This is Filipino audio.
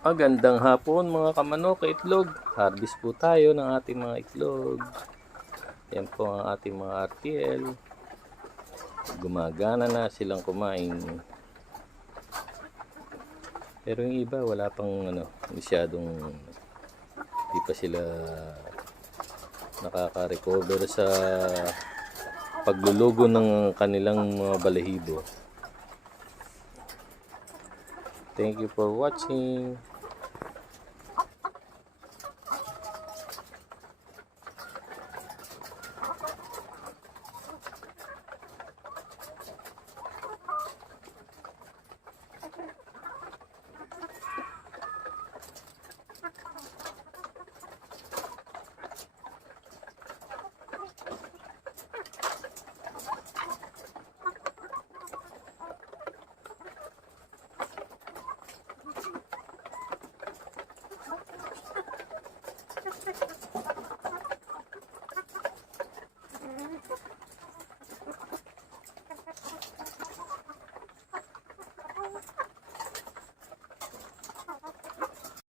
Magandang hapon mga kamanok, itlog. Harvest po tayo ng ating mga itlog. Yan po ang ating mga RTL. Gumagana na silang kumain. Pero yung iba wala pang masyadong di pa sila nakaka-recover sa paglulugo ng kanilang mga balahibo. Thank you for watching.